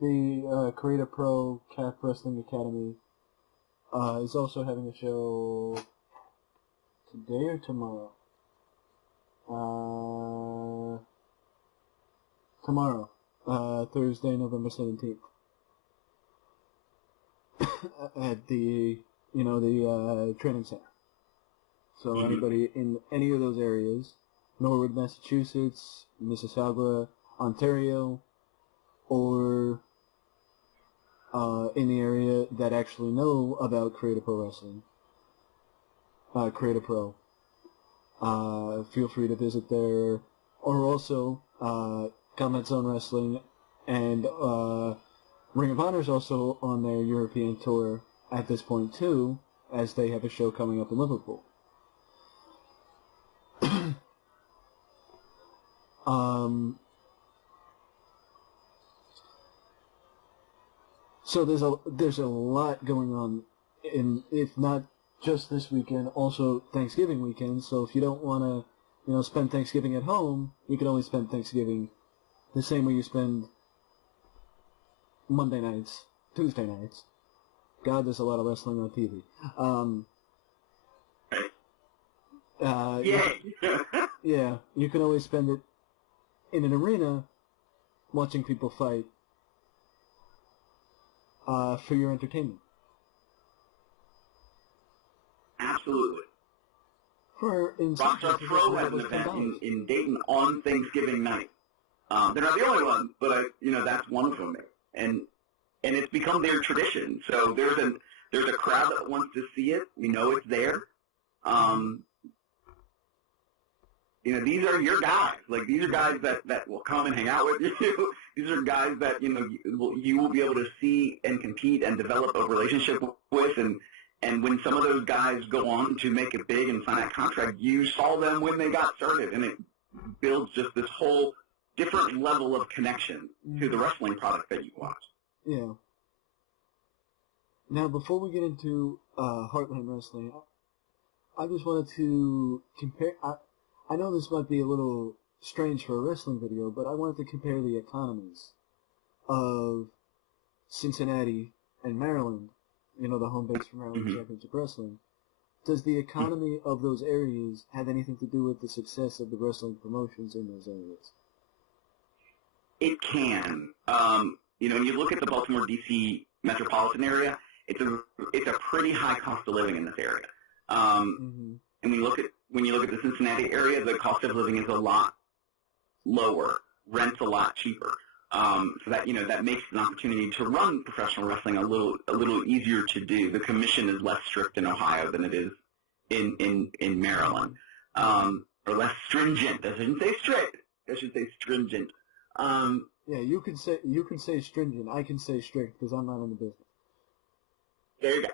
the Creator Pro Calf Wrestling Academy is also having a show today or tomorrow. Tomorrow, Thursday, November 17th, at the training center. So anybody in any of those areas, Norwood, Massachusetts, Mississauga, Ontario, or in the area that actually know about Creator Pro Wrestling, Creator Pro, feel free to visit there, or also Combat Zone Wrestling and Ring of Honor is also on their European tour at this point too, as they have a show coming up in Liverpool. So there's a lot going on, if not just this weekend, also Thanksgiving weekend. So if you don't want to, spend Thanksgiving at home, you can only spend Thanksgiving the same way you spend Monday nights, Tuesday nights. God, there's a lot of wrestling on TV. Yeah, you can always spend it in an arena watching people fight for your entertainment. Absolutely. For Rockstar Pro has an event in Dayton on Thanksgiving night. They're not the only one, but that's one of them. And it's become their tradition. So there's a crowd that wants to see it. We know it's there. These are your guys. Like, these are guys that will come and hang out with you. These are guys that, you will be able to see and compete and develop a relationship with. And when some of those guys go on to make it big and sign that contract, you saw them when they got started. And it builds just this whole different level of connection to the wrestling product that you watch. Yeah. Now, before we get into Heartland Wrestling, I just wanted to compare... I know this might be a little strange for a wrestling video, but I wanted to compare the economies of Cincinnati and Maryland, the home base for Maryland Championship Wrestling. Does the economy of those areas have anything to do with the success of the wrestling promotions in those areas? It can. When you look at the Baltimore, D.C. metropolitan area, it's a pretty high cost of living in this area. And when you look at the Cincinnati area, the cost of living is a lot lower, rent's a lot cheaper. So that makes an opportunity to run professional wrestling a little easier to do. The commission is less strict in Ohio than it is in Maryland, or less stringent. I shouldn't say strict. I should say stringent. Yeah, you can say stringent. I can say strict because I'm not in the business. There you go.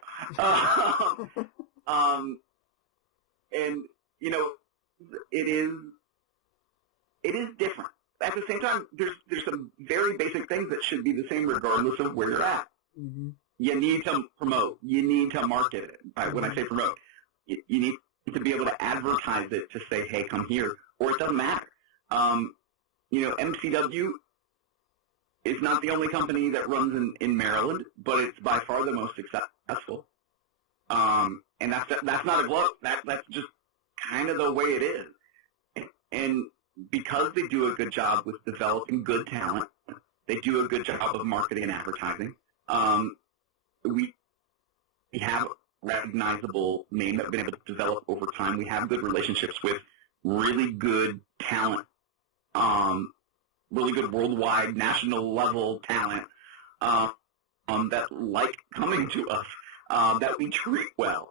And it is different. At the same time, there's some very basic things that should be the same regardless of where you're at. You need to promote. You need to market it. When I say promote, you need to be able to advertise it to say, hey, come here, or it doesn't matter. MCW is not the only company that runs in Maryland, but it's by far the most successful. And that's not a gloat. That's just kind of the way it is. And because they do a good job with developing good talent, they do a good job of marketing and advertising. We have a recognizable name that we've been able to develop over time. We have good relationships with really good talent, really good worldwide, national level talent that like coming to us, that we treat well.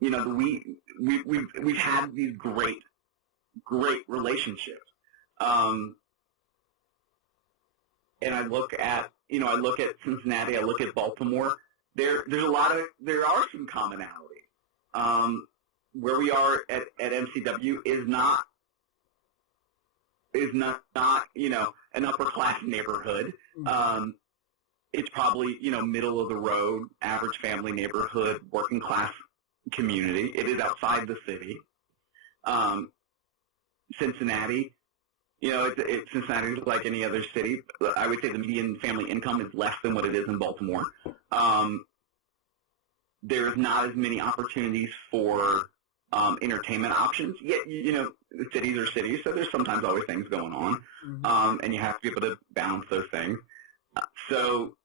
We've had these great relationships. And I look at Cincinnati, I look at Baltimore. There are some commonality. Where we are at MCW is not an upper class neighborhood. It's probably, middle of the road, average family neighborhood, working class community. It is outside the city. Cincinnati, Cincinnati is like any other city. I would say the median family income is less than what it is in Baltimore. There's not as many opportunities for entertainment options. Yet, cities are cities, so there's sometimes always things going on, and you have to be able to balance those things. So,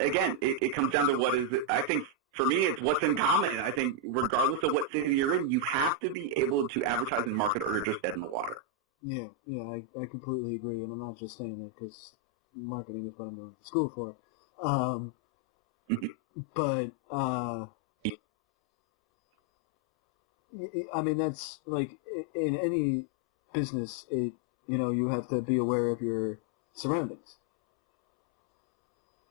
again, it comes down to what is – I think for me it's what's in common. I think regardless of what city you're in, you have to be able to advertise and market or you're just dead in the water. Yeah, I completely agree, and I'm not just saying that because marketing is what I'm going to school for. But, I mean, that's, like, in any business, you have to be aware of your surroundings.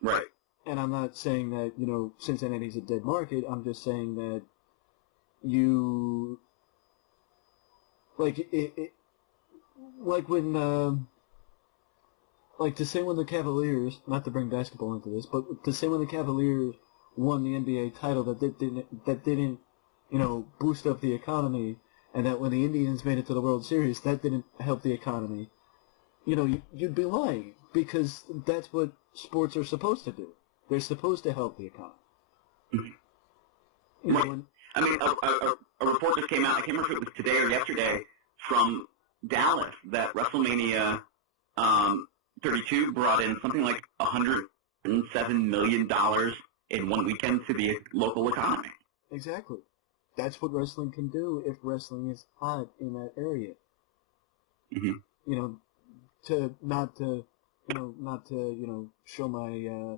Right. And I'm not saying that, Cincinnati's a dead market. I'm just saying that you, like, like when, like to say when the Cavaliers, not to bring basketball into this, but to say when the Cavaliers won the NBA title that didn't, boost up the economy, and that when the Indians made it to the World Series, that didn't help the economy, you'd be lying, because that's what sports are supposed to do. They're supposed to help the economy. Right. I mean, a report just came out, I can't remember if it was today or yesterday, from Dallas, that WrestleMania 32 brought in something like $107 million in one weekend to the local economy. Exactly. That's what wrestling can do if wrestling is hot in that area. Not to show my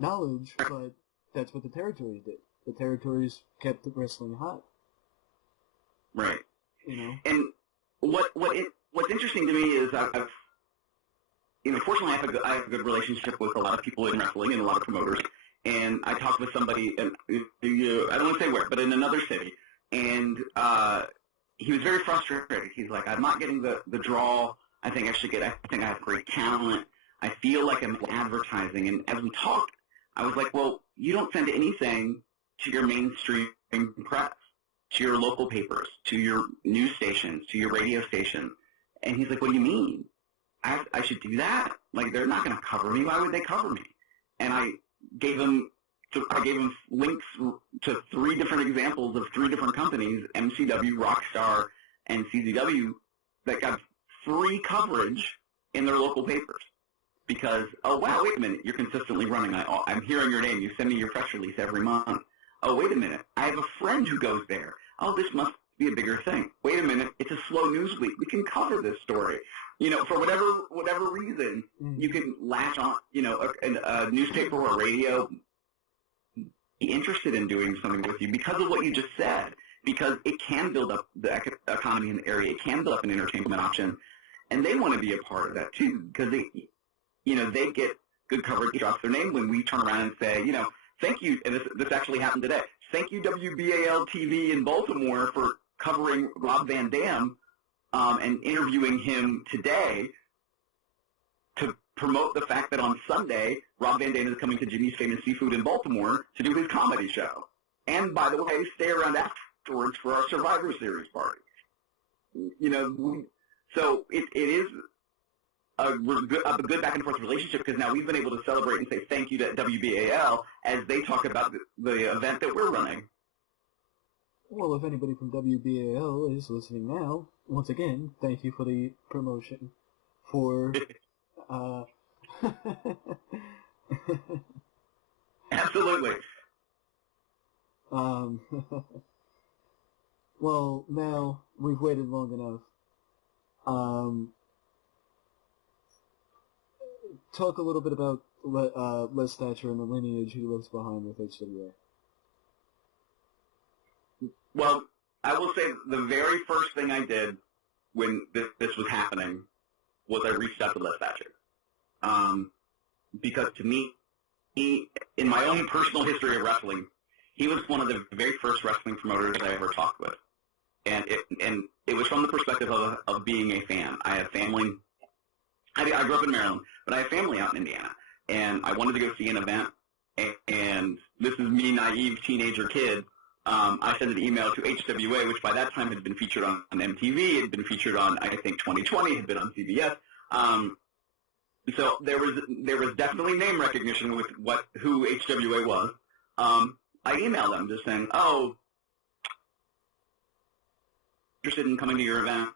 knowledge, but that's what the territories did. The territories kept wrestling hot. Right. And what's interesting to me is fortunately I have a good relationship with a lot of people in wrestling and a lot of promoters. And I talked with somebody, and I don't want to say where, but in another city, and he was very frustrated. He's like, I'm not getting the draw I think I should get. I think I have great talent. I feel like I'm advertising. And as we talked, I was like, well, you don't send anything to your mainstream press, to your local papers, to your news stations, to your radio station. And he's like, what do you mean? I should do that? Like, they're not going to cover me. Why would they cover me? And I gave him links to 3 different examples of 3 different companies, MCW, Rockstar, and CZW, that got free coverage in their local papers. Because, oh, wow, wait a minute, you're consistently running. I'm hearing your name. You send me your press release every month. Oh, wait a minute, I have a friend who goes there. Oh, this must be a bigger thing. Wait a minute, it's a slow news week. We can cover this story. For whatever reason, you can latch on, a newspaper or radio, be interested in doing something with you because of what you just said, because it can build up the economy in the area. It can build up an entertainment option, and they want to be a part of that too, because they get good coverage, drops their name when we turn around and say, thank you, and this actually happened today. Thank you, WBAL TV in Baltimore, for covering Rob Van Dam and interviewing him today to promote the fact that on Sunday, Rob Van Dam is coming to Jimmy's Famous Seafood in Baltimore to do his comedy show. And, by the way, stay around afterwards for our Survivor Series party. So it is a good back-and-forth relationship, because now we've been able to celebrate and say thank you to WBAL as they talk about the event that we're running. Well, if anybody from WBAL is listening now, once again, thank you for the promotion for... Absolutely. Well, now we've waited long enough. Talk a little bit about Les Thatcher and the lineage he lives behind with HWA. Well, I will say the very first thing I did when this was happening was I reached out to Les Thatcher. Because to me, in my own personal history of wrestling, he was one of the very first wrestling promoters I ever talked with. And it was from the perspective of being a fan. I have family. I grew up in Maryland, but I have family out in Indiana. And I wanted to go see an event. And this is me, naive teenager kid, I sent an email to HWA, which by that time had been featured on MTV, had been featured on, I think, 2020, had been on CBS. So there was definitely name recognition with who HWA was. I emailed them just saying, oh, interested in coming to your event.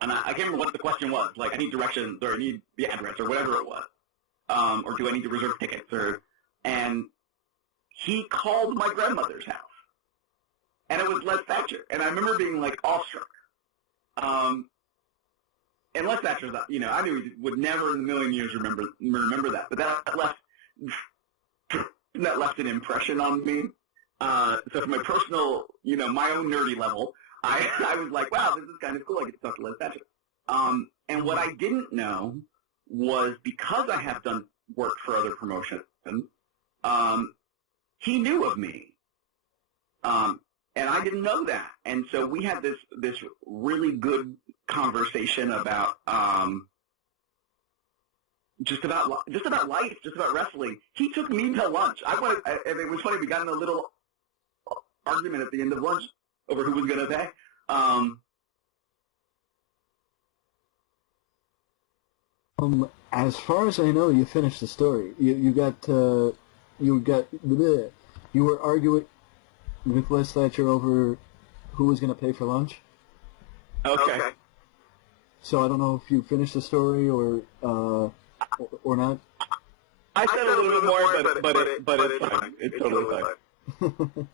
And I can't remember what the question was. Like, I need directions, or I need the address, or whatever it was. Or do I need to reserve tickets? And he called my grandmother's house. And it was Les Thatcher. And I remember being, like, awestruck. And Les Thatcher's, I knew he would never in a million years remember that. But that left an impression on me. So from my personal, my own nerdy level, I was like, wow, this is kind of cool. I get to talk to Les Thatcher. And what I didn't know was, because I have done work for other promotions, he knew of me. And I didn't know that. And so we had this really good conversation about just about life, just about wrestling. He took me to lunch. And it was funny. We got in a little argument at the end of lunch over who was going to pay. As far as I know, you finished the story. You were arguing with Les Thatcher over who was going to pay for lunch. Okay. So I don't know if you finished the story or not. I said a little bit more, but it's fine. It's totally fine.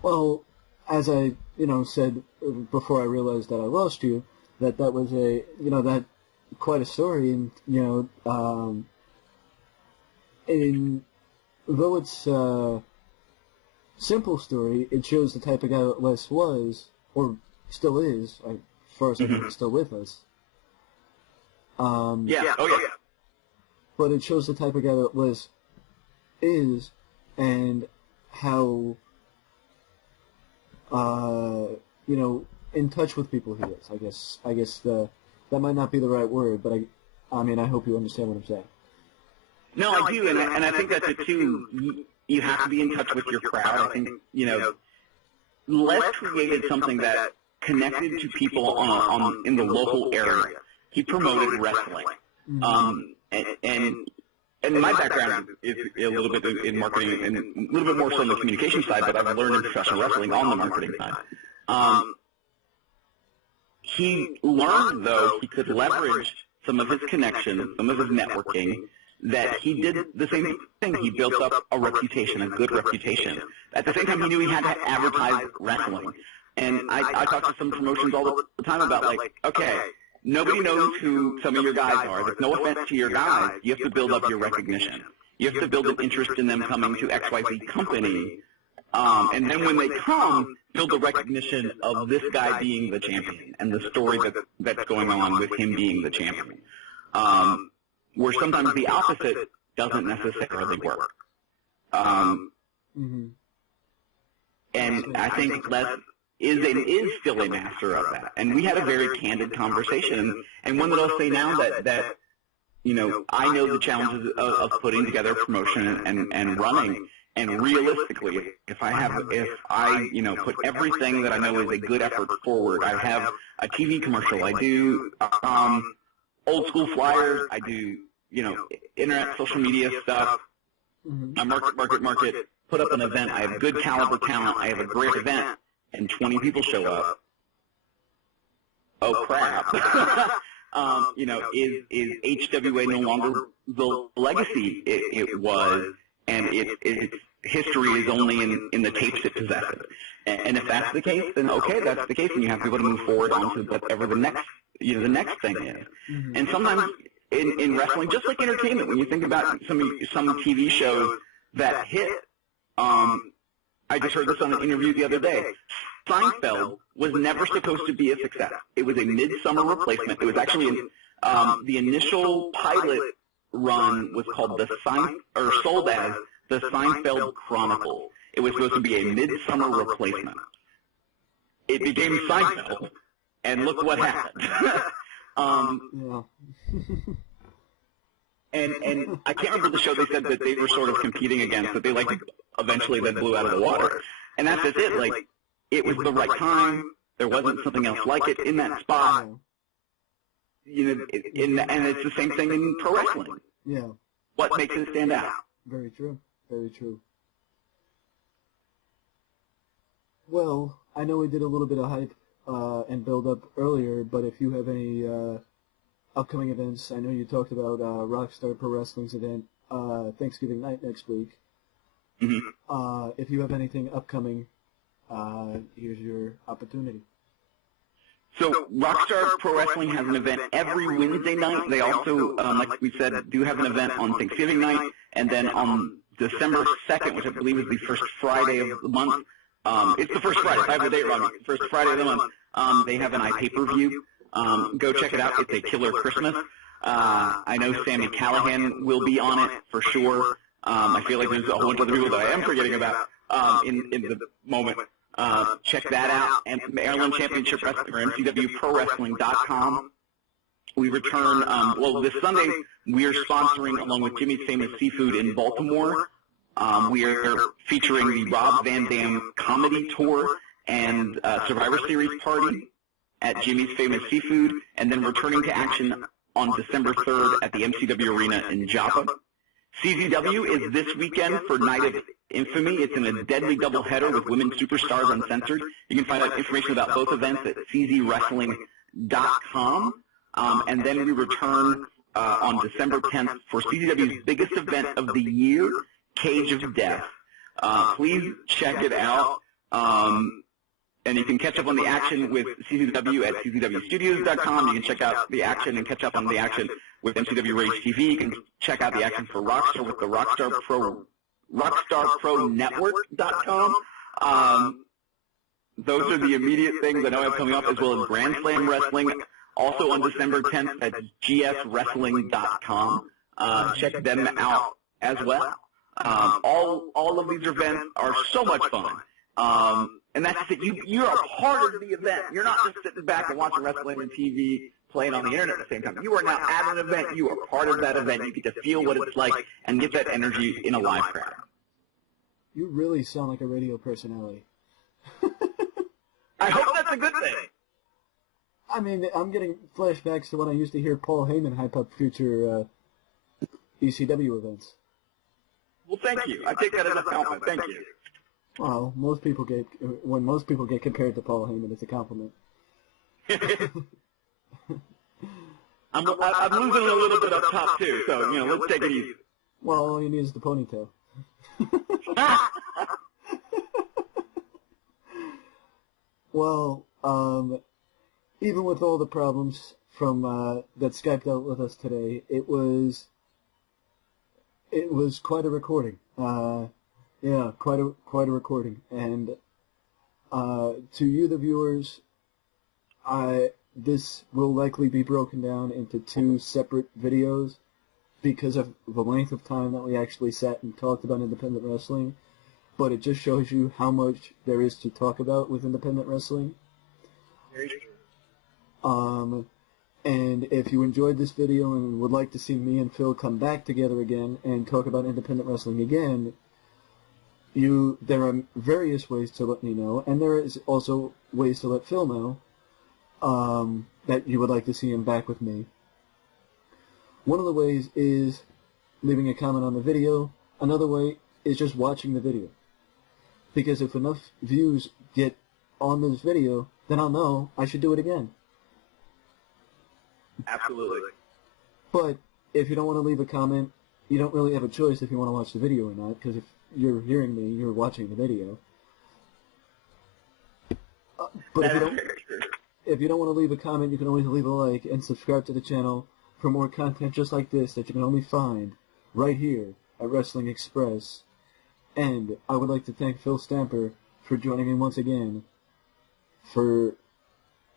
Well, as I said before I realized that I lost you, that was that quite a story, and though it's simple story, it shows the type of guy that Les was, or still is, as far as I know, still with us. Yeah. But it shows the type of guy that Les is, and how, in touch with people he is. I guess that might not be the right word, but I hope you understand what I'm saying. No, I do, and I think that's it too. You have to be in touch with your crowd. I think, Les created something that connected to people in the local area. He promoted wrestling. And my background is a little bit in marketing and a little bit more so on the communication side, but I've learned in professional wrestling on the marketing side. He learned, though, he could leverage some of his connections, some of his networking, that he did the same thing. He built up a reputation, a good reputation. At the same time, he knew he had to advertise wrestling. And I talk to some promotions all the time about, like, okay, nobody knows who some of your guys are. There's no offense to your guys. You have to build up your recognition. You have to build an interest in them coming to XYZ company. And then when they come, build the recognition of this guy being the champion and the story that's going on with him being the champion. Where sometimes the opposite doesn't necessarily work. And I think Les is still a master of that. And we had a very candid conversation. And one that I'll say now that I know the challenges of putting together a promotion and running. And realistically, if I put everything that I know is a good effort forward, I have a TV commercial, I do old school flyers, I do internet, social media stuff, I market, put up an event, I have good caliber talent, I have a great event, and 20 people show up. Oh crap! Is HWA no longer the legacy it was? And its history is only in the tapes it possesses. And if that's the case, then okay, that's the case, and you have to be able to move forward on to whatever the next thing is. And sometimes in wrestling, just like entertainment, when you think about some TV shows that hit, I just heard this on an interview the other day. Seinfeld was never supposed to be a success. It was a midsummer replacement. It was actually the initial pilot run was called sold as the Seinfeld Chronicles. It was supposed to be a midsummer replacement. It became Seinfeld, and look what happened. And I can't remember the show they said that they were sort of competing against, that they eventually then blew out of the water. And that's just it. Like, it was the right time. There wasn't something else like it in that spot. You know, and it's the same thing in pro wrestling. Yeah. What makes it stand out? Very true. Very true. Well, I know we did a little bit of hype and build up earlier, but if you have any upcoming events, I know you talked about Rockstar Pro Wrestling's event Thanksgiving night next week. Mm-hmm. If you have anything upcoming, here's your opportunity. So Rockstar Pro Wrestling has an event every Wednesday night. They also, like we said, do have an event on Thanksgiving night, and then on December 2nd, which I believe is the first Friday of the month. It's the first Friday. If I have the date wrong, it's the first Friday of the month. They have an iPay-per-view. Go check it out. It's a killer Christmas. I know Sami Callihan will be on it for sure. I feel like there's a whole bunch of other people that I am forgetting about in the moment. Check that out. And Maryland Championship Wrestling, or MCWProWrestling.com. We return, this Sunday we are sponsoring, along with Jimmy's Famous Seafood in Baltimore. We are featuring the Rob Van Dam Comedy Tour and Survivor Series party at Jimmy's Famous Seafood, and then returning to action on December 3rd at the MCW Arena in Joppa. CZW is this weekend for Night of Infamy. It's in a deadly doubleheader with Women Superstars Uncensored. You can find out information about both events at czwrestling.com. And then we return on December 10th for CZW's biggest event of the year, Cage of Death. Please check it out. And you can catch up on the action with CZW at czwstudios.com. You can check out the action and catch up on the action with MCW Rage TV. You can check out the action for Rockstar with the RockstarProNetwork.com. Those are the immediate things I know I have coming up, as well as Grand Slam Wrestling, also on December 10th at gswrestling.com. Check them out as well. All of these events are so much fun. And that's just it. You're a part of the event. You're not just sitting back and watching wrestling on TV, playing on the internet at the same time. You are now at an event. You are part of that event. You get to feel what it's like and get that energy in a live crowd. You really sound like a radio personality. I hope that's a good thing. I mean, I'm getting flashbacks to when I used to hear Paul Heyman hype up future ECW events. Well, thank you. I take that as a compliment. Thank you. Well, when most people get compared to Paul Heyman, it's a compliment. I'm losing a little bit up top too, so let's take it easy. Well, all you need is the ponytail. Well, even with all the problems from that Skype dealt with us today, it was quite a recording. Yeah, quite a recording. And to you, the viewers, this will likely be broken down into 2 separate videos because of the length of time that we actually sat and talked about independent wrestling. But it just shows you how much there is to talk about with independent wrestling. Very true. And if you enjoyed this video and would like to see me and Phil come back together again and talk about independent wrestling again, there are various ways to let me know, and there is also ways to let Phil know that you would like to see him back with me. One of the ways is leaving a comment on the video. Another way is just watching the video. Because if enough views get on this video, then I'll know I should do it again. Absolutely. But if you don't want to leave a comment, you don't really have a choice if you want to watch the video or not, because if you're hearing me, you're watching the video. But if you don't want to leave a comment, you can always leave a like and subscribe to the channel for more content just like this that you can only find right here at Wrestling Express. And I would like to thank Phil Stamper for joining me once again for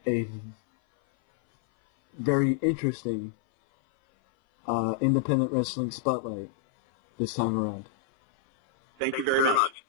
a very interesting independent wrestling spotlight this time around. Thank you very much.